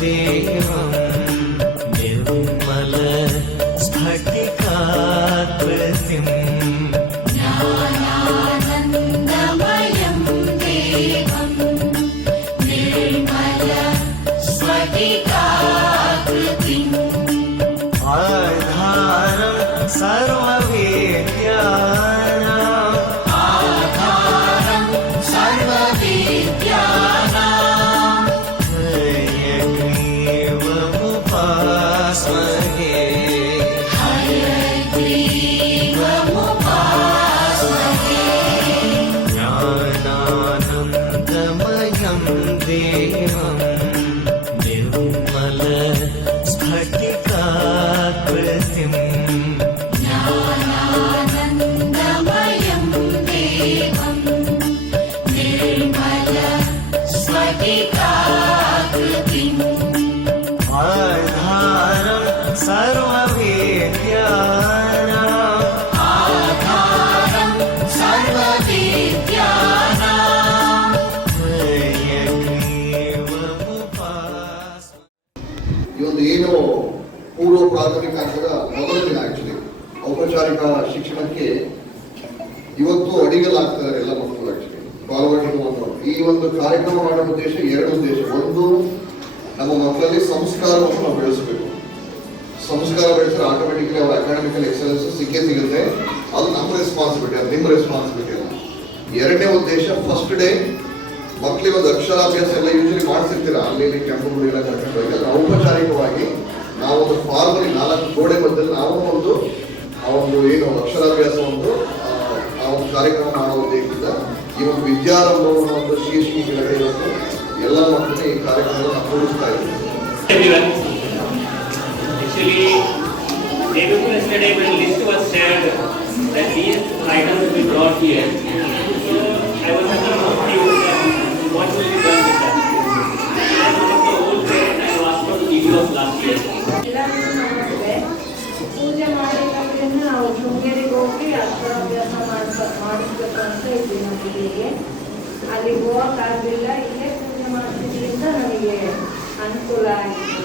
देवं निर्मल स्फटिकाकृतिम् ज्ञानानन्दमयं देवं निर्मल स्फटिकाकृतिम् आधारं सर्ववेद्यानाम् ज्ञानानन्दमयं देवं निर्मल स्फटिकाकृतिम् ज्ञानानन्दमयं देवं निर्मल स्फटिकाकृतिम् आधारं सर्ववेद्यानाम् ಈ ಒಂದು ಏನು ಪೂರ್ವ ಪ್ರಾಥಮಿಕ ಹಂತದ ಮೊದಲ ದಿನ ಆಕ್ಚುಲಿ ಔಪಚಾರಿಕ ಶಿಕ್ಷಣಕ್ಕೆ ಇವತ್ತು ಅಡಿಗಲಾಗ್ತಾರೆ ಎಲ್ಲ ಮಕ್ಕಳು ಆಕ್ಚುಲಿ ಪಾಲ್ಗೊಳ್ಳುವ ಈ ಒಂದು ಕಾರ್ಯಕ್ರಮ ಮಾಡೋ ಉದ್ದೇಶ ಎರಡು ಉದ್ದೇಶ. ಒಂದು, ನಮ್ಮ ಮಕ್ಕಳಲ್ಲಿ ಸಂಸ್ಕಾರವನ್ನು ನಾವು ಬೆಳೆಸಬೇಕು. ಸಂಸ್ಕಾರ ಬೆಳೆಸಿದ್ರೆ ಆಟೋಮೆಟಿಕ್ಲಿ ಅವ್ರ ಅಕಾಡೆಮಿಕಲ್ ಎಕ್ಸಲೆನ್ಸ್ ಸಿಗುತ್ತೆ. ಅದು ನಮ್ಮ ರೆಸ್ಪಾನ್ಸಿಬಿಲಿಟಿ, ಅದು ನಿಮ್ಮ ರೆಸ್ಪಾನ್ಸಿಬಿಲಿಟಿ ಅಲ್ಲ. ಎರಡನೇ ಉದ್ದೇಶ, ಫಸ್ಟ್ ಡೇ ಮಕ್ಕಳಿಗೆ ಒಂದು ಅಕ್ಷರಾಭ್ಯಾಸ ಎಲ್ಲ ಯೂಶಲಿ ಮಾಡಿಸಿರ್ತೀರ, ಅಲ್ಲಿ ಕೆಂಪುಗಳಿಗೆಲ್ಲ ಕರ್ಕೊಂಡು ಹೋಗಿ ಅದನ್ನು ಔಪಚಾರಿಕವಾಗಿ ನಾವು ಒಂದು ಫಾರ್ಮಲಿ 4 ಗೋಡೆ ಮಧ್ಯದಲ್ಲಿ ನಾವು ಆ ಒಂದು ಏನು ಅಕ್ಷರಾಭ್ಯಾಸ ಆ ಒಂದು ಕಾರ್ಯಕ್ರಮ ಮಾಡೋ ಉದ್ದೇಶದಿಂದ ಈ ಒಂದು ವಿದ್ಯಾರಂಭವನ್ನು ಒಂದು ಶೀರ್ಷಿಕೆ ಕೆಳಗಡೆ ಇವತ್ತು ಎಲ್ಲ ಮಕ್ಕಳನ್ನ ಈ ಕಾರ್ಯಕ್ರಮವನ್ನು ಕೂಡಿಸ್ತಾ ಇದ್ದೀವಿ. Actually, day before yesterday, when list was shared that these items will be brought here, so I was confused what will be done with that. I looked at the whole thing and I asked for the video of last year. ಪೂಜೆ ಮಾಡಿದಾಗಲಿಂದ ನಾವು ಶೃಂಗೇರಿಗೆ ಹೋಗಿ ಅಕ್ಷರಾಭ್ಯಾಸ ಮಾಡಿಸ್ಬೇಕು ಅಂತ ಇದ್ವಿ ನಮಗೆ. ಅಲ್ಲಿ ಹೋಗೋಕ್ಕಾಗಲಿಲ್ಲ, ಇಲ್ಲೇ ಪೂಜೆ ಮಾಡಿದ್ರಿಂದ ನಮಗೆ ಅನುಕೂಲ ಆಯಿತು.